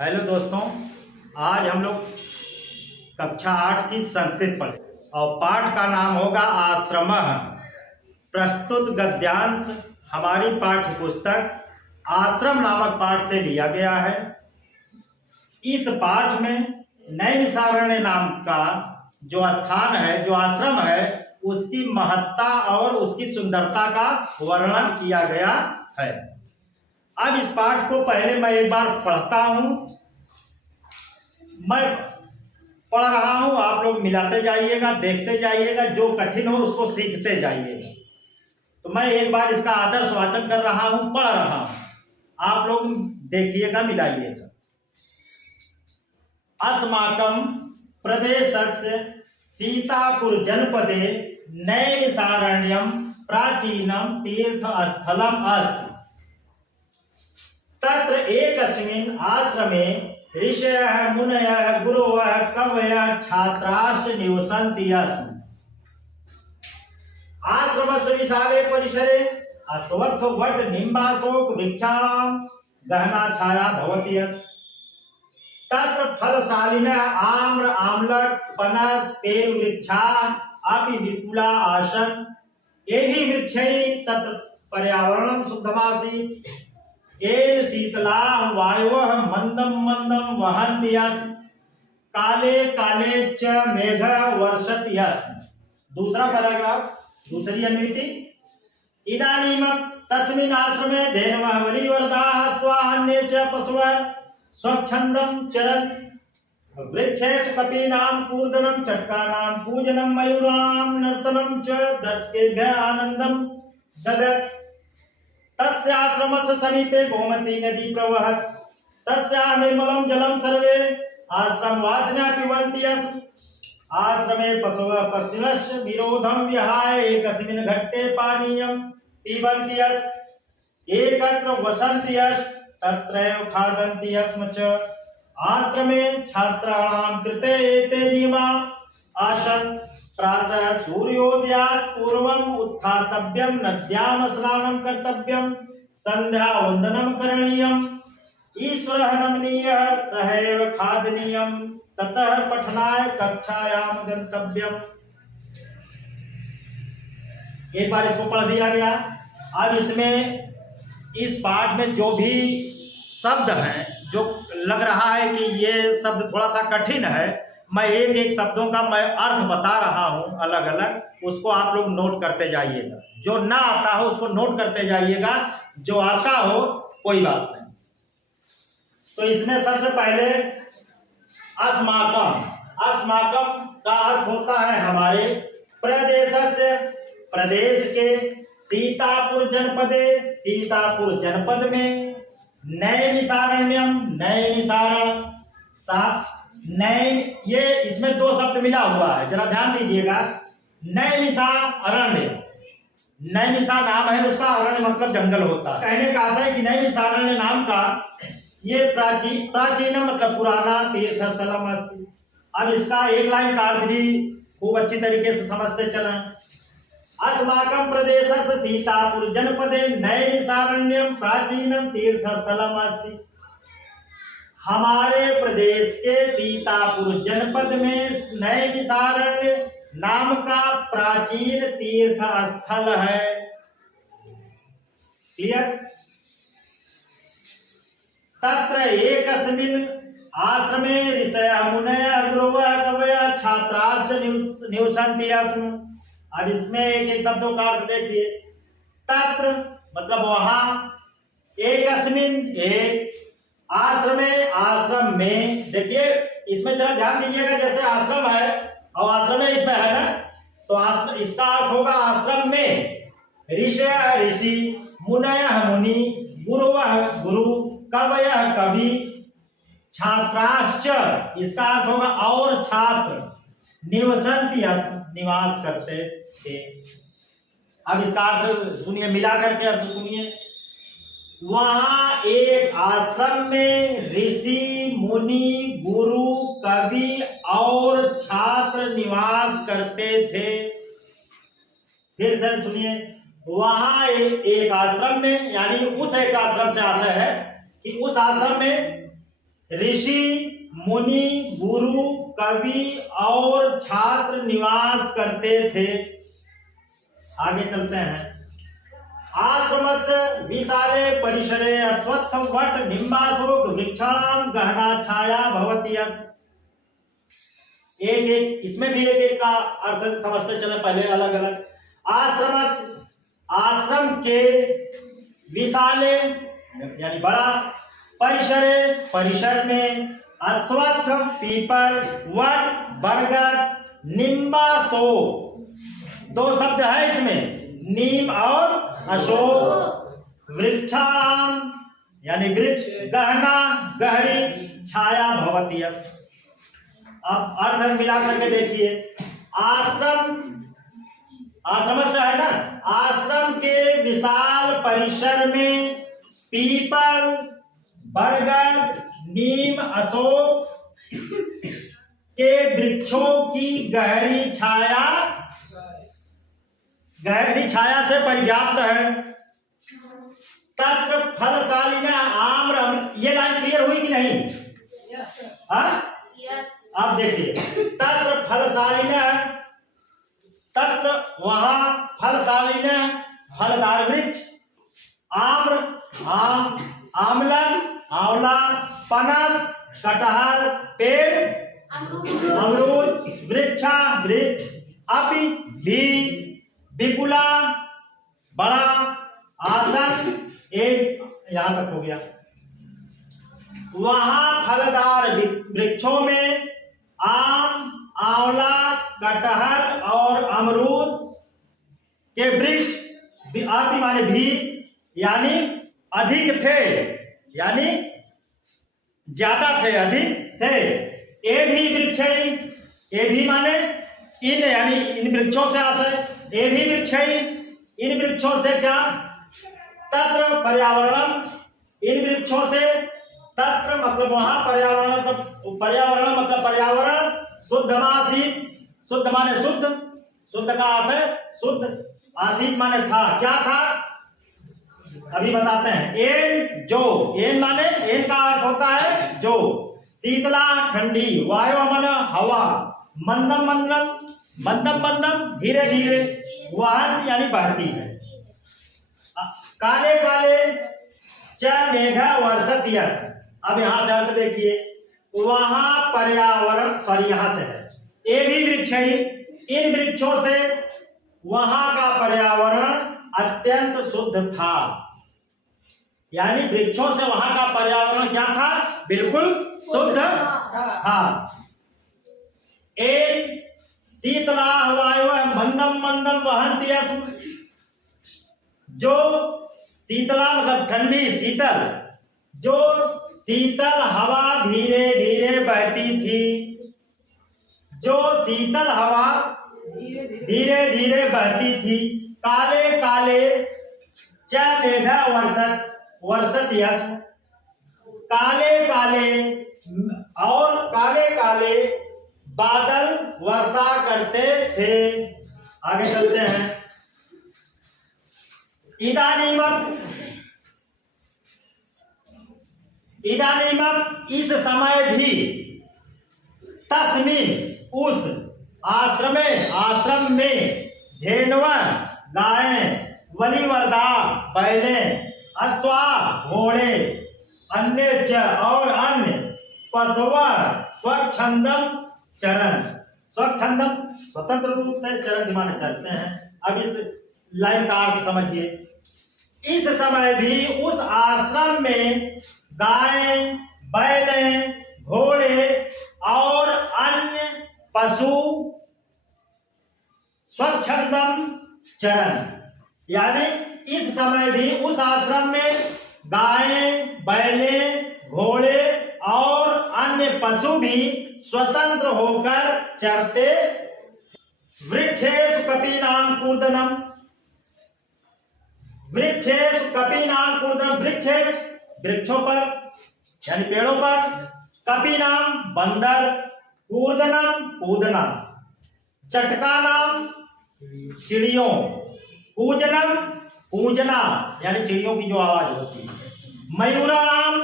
Hello दोस्तों, आज हम लोग कक्षा 8 की संस्कृत पढ़े और पाठ का नाम होगा आश्रमः। प्रस्तुत गद्यांश हमारी पाठ्य पुस्तक आश्रम नामक पाठ से लिया गया है। इस पाठ में नैमिषारण्य नाम का जो स्थान है, जो आश्रम है, उसकी महत्ता और उसकी सुंदरता का वर्णन किया गया है। अब इस पाठ को पहले मैं एक बार पढ़ता हूं। मैं पढ़ रहा हूं, आप लोग मिलाते जाइएगा, देखते जाइएगा, जो कठिन हो उसको सीखते जाइएगा। तो मैं एक बार इसका आदर्श वाचन कर रहा हूं, पढ़ रहा हूं, आप लोग देखिएगा, मिलाइएगा। अस्माकं प्रदेशस्य सीतापुर जनपदे नैमिषारण्यं प्राचीनं तीर्थस्थलम् अस्ति। तत्र एकस्मिन् आश्रमे ऋषयः मुनयः गुरवः कवयः छात्राश्च निवसन्ति स्म। आश्रमस्य विशाले परिसरे अश्वत्थ वट निम्बाशोक वृक्षाणां गहना छाया भवति स्म। तत्र फलशालिनः आम्र आम्लक पनस पेर वृक्षाः अपि विपुला आसन्। एभिः वृक्षैः तत् पर्यावरणं शुद्धमासीत्। येन शीतलाः वायवः मन्दं मन्दं वहन्ति स्म। काले काले च मेघः वर्षति स्म। दूसरा पैराग्राफ, दूसरी अनुवृत्ति। इदानीं तस्मिन् आश्रमे धेनवः वलिवर्धाः स्वाहान्ये च पशवः स्वच्छन्दं चरन्। वृक्षेषु कपीनां कूर्दनं चटकानां पूजनं मयूराणां नर्तनं च दर्शकेभ्यः आनन्दं ददत्। तस्याश्रमस्य समीपे गोमती नदी प्रवहत्। तस्याः निर्मलं जलं सर्वे आश्रमवासिनः पिबन्ति स्म। आश्रमे पशवः पक्षिणश्च विरोधं विहाय एकस्मिन् घट्टे पानीयं पिबन्ति स्म। एकत्र वसन्ति स्म, तत्रैव खादन्ति स्म च। आश्रमे छात्राणां कृते एते नियमाः आसन्। प्रातः सूर्योदयात् पूर्वम् उत्थातव्यं, नद्यां स्नानं कर्तव्यं, संध्यावन्दनं करणीयम्, ईश्वरः नमनीयः, सहैव खादनीयं, ततः पठनाय कक्षायां गन्तव्यम्। एक बार इसको पढ़ दिया गया। अब इसमें इस पाठ में जो भी शब्द हैं, जो लग रहा है कि ये शब्द थोड़ा सा कठिन है, मैं एक एक शब्दों का मैं अर्थ बता रहा हूं अलग अलग, उसको आप लोग नोट करते जाइएगा। जो ना आता हो उसको नोट करते जाइएगा, जो आता हो कोई बात नहीं। तो इसमें सबसे पहले अस्माकं, अस्माकं का अर्थ होता है हमारे। प्रदेशस्य, प्रदेश के। सीतापुर जनपदे, सीतापुर जनपद में। नैमिषारण्यम, नैमिषारण नैम, ये इसमें दो शब्द मिला हुआ है, जरा ध्यान दीजिएगा। नैमिषा अरण्य, नैमिषा नाम है उसका, अरण्य मतलब जंगल होता है। कहने का आशय है कि नैमिषारण्य नाम का ये प्राचीन मतलब पुराना तीर्थस्थलम अस्ति। अब इसका एक लाइन का अर्थ भी खूब अच्छी तरीके से समझते चलें। अस्माकं प्रदेशस्य सीतापुर जनपदे नैमिषारण्यम प्राचीनम तीर्थस्थलम अस्ति। हमारे प्रदेश के सीतापुर जनपद में नैमिषारण्य नाम का प्राचीन तीर्थ स्थल है। क्लियर? तत्र एकस्मिन् आश्रमे ऋषयः मुनयः गुरवः कवयः छात्राश्च निवसन्ति स्म। अब इसमें एक एक शब्दों का अर्थ देखिए। तत्र मतलब वहां, एकस्मिन् एक, आश्रमे आश्रम में। देखिए इसमें जरा ध्यान दीजिएगा, जैसे आश्रम है और आश्रम में इसमें है ना, तो आश्रम, इसका अर्थ होगा आश्रम में। ऋषयः ऋषि, मुनयः मुनि, गुरवः गुरु, कवयः कवि, छात्राश्च, इसका अर्थ होगा और छात्र, निवसन्ति निवास करते थे। अब इसका अर्थ सुनिए, मिला करके अर्थ सुनिए। वहां एक आश्रम में ऋषि मुनि गुरु कवि और छात्र निवास करते थे। फिर से सुनिए, वहां एक आश्रम में, यानी उस एक आश्रम से आशय है कि उस आश्रम में ऋषि मुनि गुरु कवि और छात्र निवास करते थे। आगे चलते हैं। आश्रमस्य विशाले परिसरे अश्वत्थ वट निम्बाशोक वृक्षाणाम गहना छाया भवति। एक एक इसमें भी एक एक का अर्थ समझते चले, पहले अलग अलग। आश्रम के विशाले यानी बड़ा, परिसरे परिसर में, अश्वत्थ पीपल, वट बरगद, निम्बाशोक, दो शब्द है इसमें, नीम और अशोक, वृक्षाणाम यानी वृक्ष, गहना गहरी, छाया भवति। अब अर्थ मिला करके देखिए। आश्रम से है ना, आश्रम के विशाल परिसर में पीपल, बरगद, नीम, अशोक के वृक्षों की गहरी छाया से परिव्याप्त है। तत्र फलशालिना आम्र, ये लाइन क्लियर हुई कि नहीं? अब देखिए, तत्र फलशालिना, तत्र वहां फलशालिना फलदार वृक्ष, आम्र आम, आमलन आंवला, पनस कटहल पेड़, अमरूद वृक्षा वृक्ष, अपि भी विपुला बड़ा, आसन एक, यहां तक हो गया। वहां फलदार वृक्षों में आम, आंवला, कटहल और अमरूद के वृक्ष, अपि माने भी यानी अधिक थे, यानी ज्यादा थे, अधिक थे। ए भी वृक्ष, ए भी माने इन, यानी इन वृक्षों से आशय, ए भी वृक्ष, इन वृक्षों से क्या? तत्र पर्यावरण, इन वृक्षों से, तत्र मतलब वहां, पर्यावरण मतलब पर्यावरण, शुद्धमासीत, शुद्ध माने शुद्ध, शुद्ध का आशय शुद्ध, आसीत माने था, क्या था अभी बताते हैं। एन जो, एन माने, एन का अर्थ होता है जो, शीतला ठंडी, वायुमन हवा, मंदम मंदम, मंदम मंदम धीरे धीरे, वहन यानी बहती है। काले काले च मेघ वर्षति। अब यहां से अर्थ देखिए, वहां पर्यावरण, सॉरी यहां से है, ये भी वृक्ष है, इन वृक्षों से वहां का पर्यावरण अत्यंत शुद्ध था, यानी वृक्षों से वहां का पर्यावरण क्या था? बिल्कुल शुद्ध था। एक शीतला वायु मंदम मंदम वहंती, जो शीतला मतलब ठंडी, शीतल, जो शीतल हवा धीरे धीरे बहती थी, जो शीतल हवा धीरे धीरे बहती थी। काले काले च मेघ वर्षत, काले काले और काले काले बादल वर्षा करते थे। आगे चलते हैं। इदानीमत इस समय भी, तस्मिन उस, आश्रम में, धेनुवा गायें, वलिवर्धा बैलें, अश्वा घोड़े, अन्य च और अन्य, पशुवा स्वच्छंदम चरण, स्वच्छंदम स्वतंत्र रूप से, चरण माने चलते हैं। अब इस लाइन का अर्थ समझिए। इस समय भी उस आश्रम में गायें, बैलें, घोड़े और अन्य पशु स्वच्छंदम चरण, यानी इस समय भी उस आश्रम में गायें, बैलें, घोड़े और अन्य पशु भी स्वतंत्र होकर चरते। वृक्षेषु कपीनां कूर्दनम, वृक्षेषु कपीनां कूर्दनम, वृक्षेषु वृक्षों पर यानी पेड़ों पर, कपीनां बंदर, कूर्दनम कूदना, चटकानां चिड़ियों, कूजनम पूजना यानी चिड़ियों की जो आवाज होती है, मयूराणाम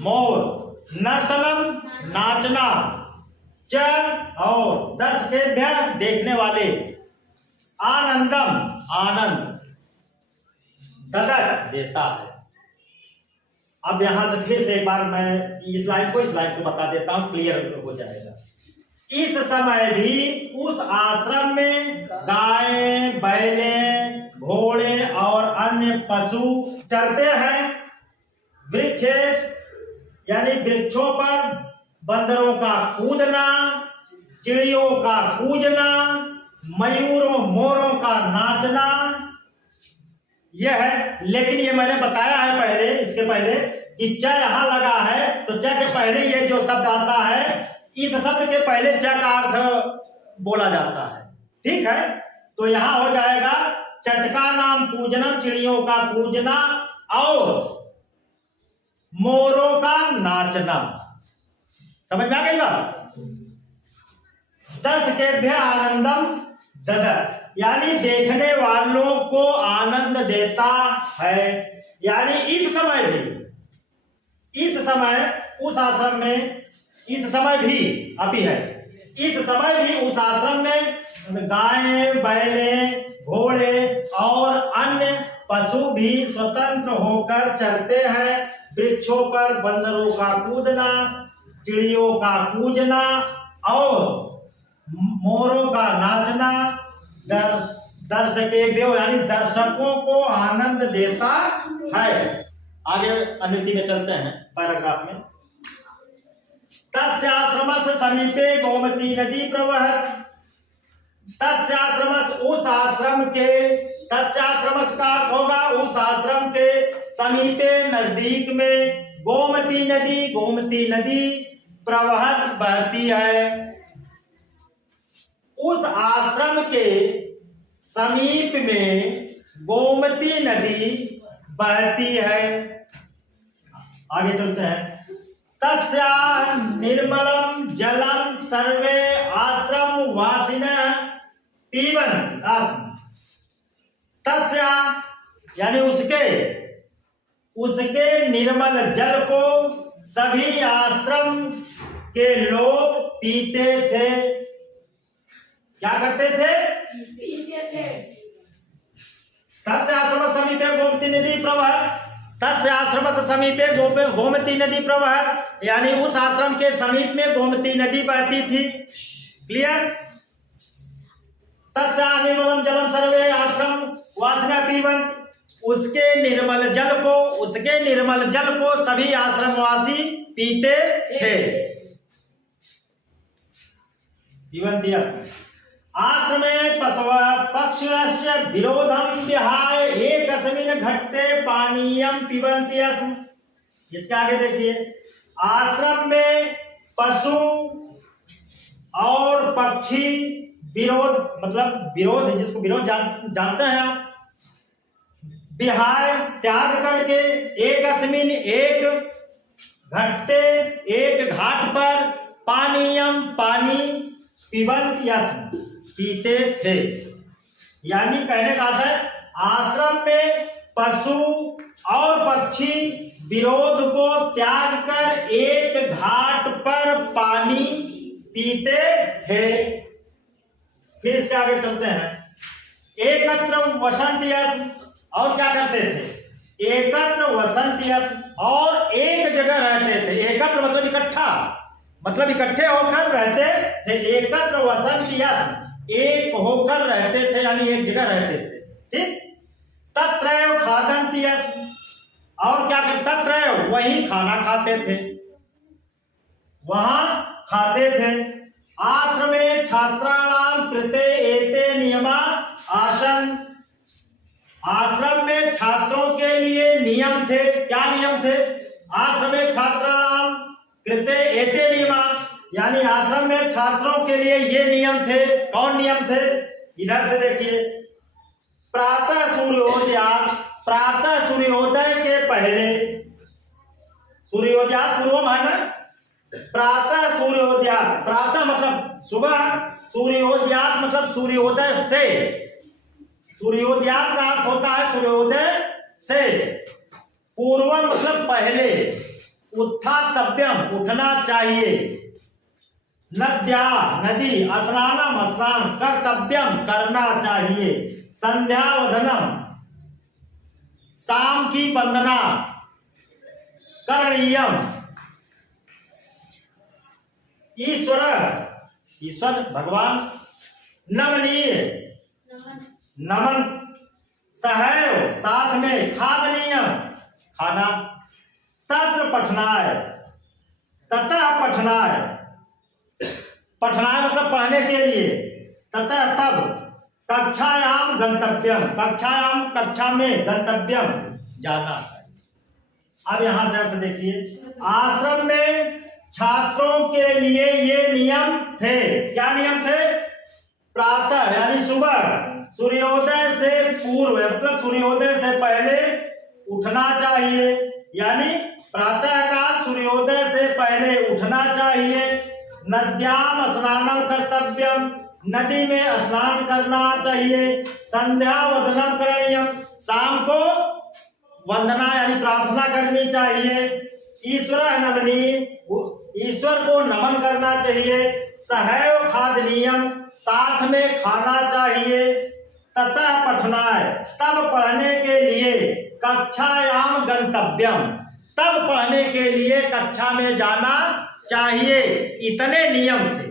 मोर, नर्तनम नाचना, च और दर्शकेभ्य देखने वाले, आनंदम आनंद, ददत देता है। अब यहां से फिर से एक बार मैं इस लाइन को बता देता हूं, क्लियर हो जाएगा। इस समय भी उस आश्रम में गायें, बैलें, घोड़े और अन्य पशु चरते हैं। वृक्ष यानी वृक्षों पर बंदरों का कूदना, चिड़ियों का कूजना, मयूरों मोरों का नाचना, यह है। लेकिन ये मैंने बताया है पहले, इसके पहले कि च यहां लगा है, तो च के पहले ये जो शब्द आता है, इस शब्द के पहले च का अर्थ बोला जाता है। ठीक है, तो यहां हो जाएगा चटका नाम पूजनम, चिड़ियों का पूजना और मोरों का नाचना। समझ में आ गई बात? दर्शकेभ्य आनंदम ददत, यानी देखने वालों को आनंद देता है। यानी इस समय उस आश्रम में, इस समय भी अभी है, इस समय भी उस आश्रम में गायें, बैलें, घोड़े और अन्य पशु भी स्वतंत्र होकर चलते हैं। वृक्षों पर बंदरों का कूदना, चिड़ियों का कूजना और मोरों का नाचना दर्शकेभ्यो यानी दर्शकों को आनंद देता है। आगे अनुक्ति में चलते हैं, पैराग्राफ में। तस्याश्रमस्य समीपे गोमती नदी प्रवहत, तस्याश्रमस्य उस आश्रम के, तस्याश्रमस्य का अर्थ होगा उस आश्रम के, समीपे नजदीक में, गोमती नदी प्रवहत बहती है। उस आश्रम के समीप में गोमती नदी बहती है। आगे चलते हैं। तस्या निर्मलम जलम सर्वे आश्रम वासिनः पीबन्ति। तस्या यानी उसके निर्मल जल को सभी आश्रम के लोग पीते थे। क्या करते थे? पीते थे। तस्य आश्रम समीपे गोमती नदी प्रवहत, तस्य आश्रम से समीपे गोमती नदी प्रवहत, यानी उस आश्रम के समीप में गोमती नदी बहती थी। क्लियर? तस्य निर्मलम जलम सर्वे आश्रम वासिनः पीबन्ति, उसके निर्मल जल को सभी आश्रमवासी पीते थे। पीबन्ति आश्रमे पक्षिणस्य विरोधं विहाय एकस्मिन् घट्टे पानीयं पिबन्ति स्म। इसके आगे देखिए, आश्रम में पशु और पक्षी विरोध, मतलब विरोध, जिसको विरोध जानते हैं आप, विहाय त्याग करके, एकस्मिन् एक घट्टे एक घाट पर, पानीयम पानी, पिबन्ति स्म पीते थे। यानी कहने का है आश्रम में पशु और पक्षी विरोध को त्याग कर एक घाट पर पानी पीते थे। फिर इसके आगे चलते हैं। एकत्र वसन्ति स्म, और क्या करते थे? एकत्र वसन्ति स्म, और एक जगह रहते थे। एकत्र मतलब इकट्ठा, मतलब इकट्ठे होकर रहते थे। एकत्र वसन्ति स्म, एक होकर रहते थे, यानी एक जगह रहते थे। ठीक? तत्रैव खादन्ति स्म, और क्या करते? तत्रैव वही खाना खाते थे, वहां खाते थे। आश्रमे छात्राणां कृते एते नियमा आसन, आश्रम में छात्रों के लिए नियम थे। क्या नियम थे? आश्रमे छात्राणां कृते एते नियमा, यानी आश्रम में छात्रों के लिए ये नियम थे। कौन नियम थे? इधर से देखिए, प्रातः सूर्योदय के पहले, सूर्योदय पूर्वम है ना, प्रातः सूर्योदय, प्रातः मतलब सुबह, सूर्योदय मतलब सूर्योदय से, सूर्योदय का अर्थ होता है सूर्योदय से, पूर्वम मतलब पहले, उत्थातव्यम उठना चाहिए, नद्या नदी, स्नानम स्नान, कर्तव्यम करना चाहिए, संध्यावदनम शाम की वंदना, करणीयम ईश्वर ईश्वर भगवान, नमनीय नमन, सहैव साथ में, खादनीयम खाना, तत्र पठनाय ततः पठनाय, पठनाय मतलब पढ़ने के लिए, ततः तब, कक्षायाम गंतव्यम कक्षायाम कक्षा में, गंतव्यम जाना चाहिए। अब यहां से अर्थ देखिए, आश्रम में छात्रों के लिए ये नियम थे। क्या नियम थे? प्रातः यानी सुबह, सूर्योदय से पूर्व मतलब सूर्योदय से पहले उठना चाहिए, यानी प्रातः काल सूर्योदय से पहले उठना चाहिए। नद्याम स्नानम कर्तव्यम, नदी में स्नान करना चाहिए। संध्या वदनम करणीयम, शाम को वंदना यानी प्रार्थना करनी चाहिए। ईश्वर नमनी, ईश्वर को नमन करना चाहिए। सहैव खादनीयम, साथ में खाना चाहिए। ततः पठनाय, तब पढ़ने के लिए। कक्षायाम गंतव्यम, तब पढ़ने के लिए कक्षा में जाना चाहिए। इतने नियम थे।